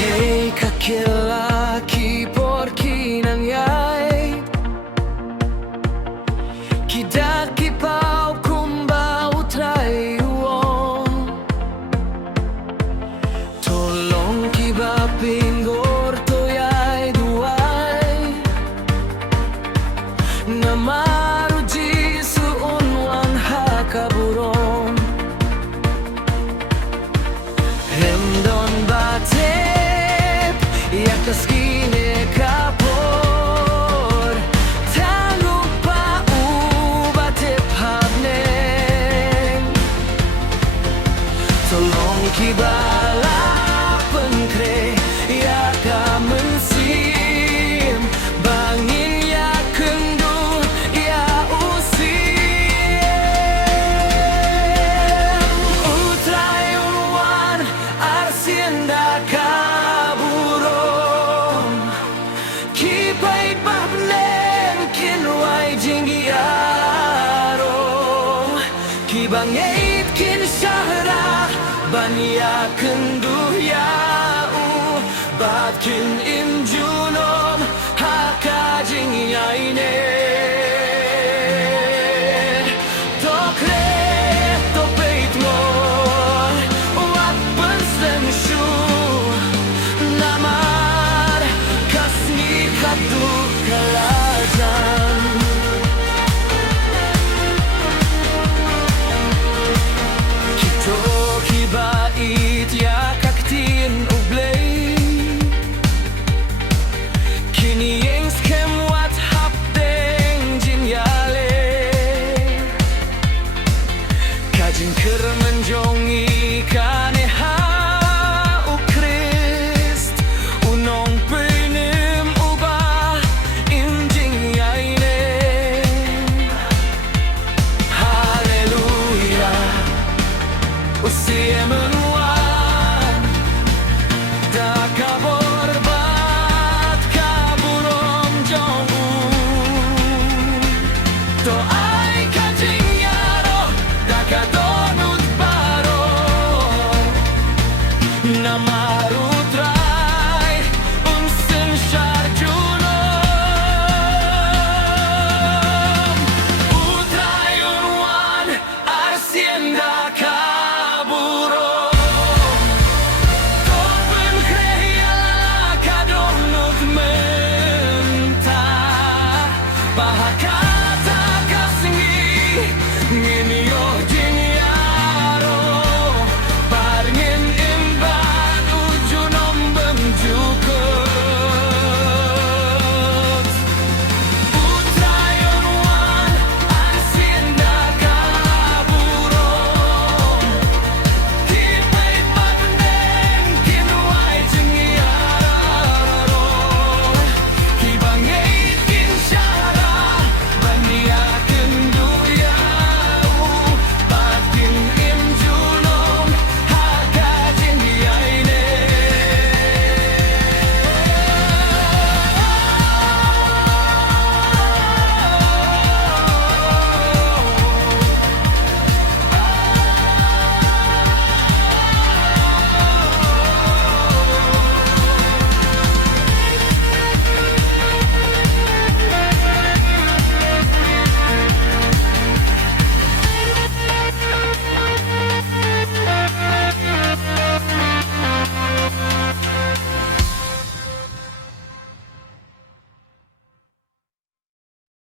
Hei laki porky nang yai Kidaki pau kumba utrai uong Tolong kiba pinggor toyai duai Namaru jisu unwan hakaburong Hemdon batep Yakas kine kapor Tanuk pa batep habneng Tolong kibala pengkre Yaka mensim Bangin ya kendur ya usim Utrai unwan arsienda kaburong Kipait babnen kinwai jinggiaro Kibangait kin syahra Bania kenduh yau Batkin